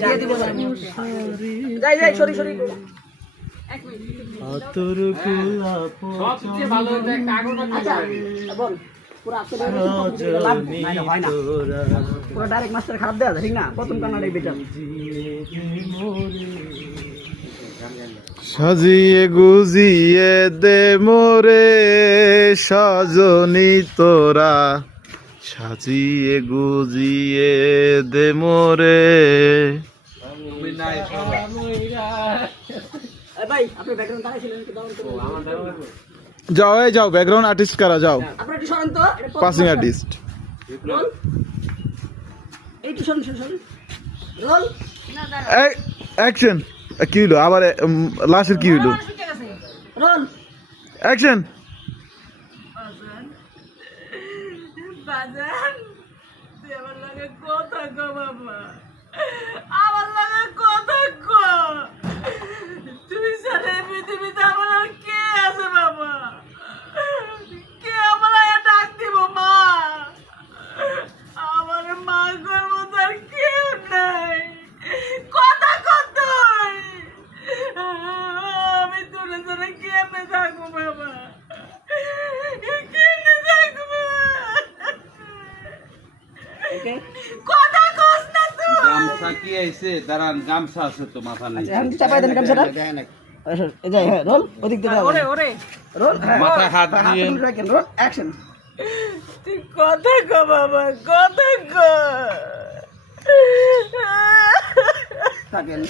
দিয়ে দিব যাই যাই সরি সরি তোর গোলাপ সবচেয়ে ভালো একটা আগুন আচ্ছা বল পুরো আজকে লাভ নাই হয় না পুরো ডাইরেক্ট মাস্টার খারাপ দেয়া ঠিক না প্রথম কান্নাটাই বেটার সাজিয়ে গুজিয়ে দে মোরে সজনী তোরা সাজিয়ে গুজিয়ে দে মোরে ভাই আপনি ব্যাকগ্রাউন্ড দাঁড়াইছিলেন কি দাও যাও এই যাও ব্যাকগ্রাউন্ড আর্টিস্ট কারা যাও আপনারা একটু সরেন তো পাসিং আর্টিস্ট রোল এইটু সরেন সরেন রোল অ্যাকশন কি হইলো আবার লাস্টের কি হইলো রোল অ্যাকশন বাজান তুই আমার লাগে কথা কো বাবা আমার লাগে কথা কো তুই সারা পৃথিবীতে আমার আর কে আছে বাবা কে আমার আয়া ডাক দিব মা আমার মা গর মতো আর কেউ নাই কথা কত আমি তোর সাথে কেমনে থাকবো বাবা কেমনে থাকবো কথা কস না তুই গামছা কি আইছে দাঁড়ান গামছা আছে তো মাথা নাই আচ্ছা আমি চাপাই দেন গামছাটা এই যাই হ্যাঁ রোল ওদিক থেকে ওরে ওরে রোল মাথায় হাত দিয়ে রাখেন রোল অ্যাকশন তুই কথা কো বাবা কথা কো থাকেন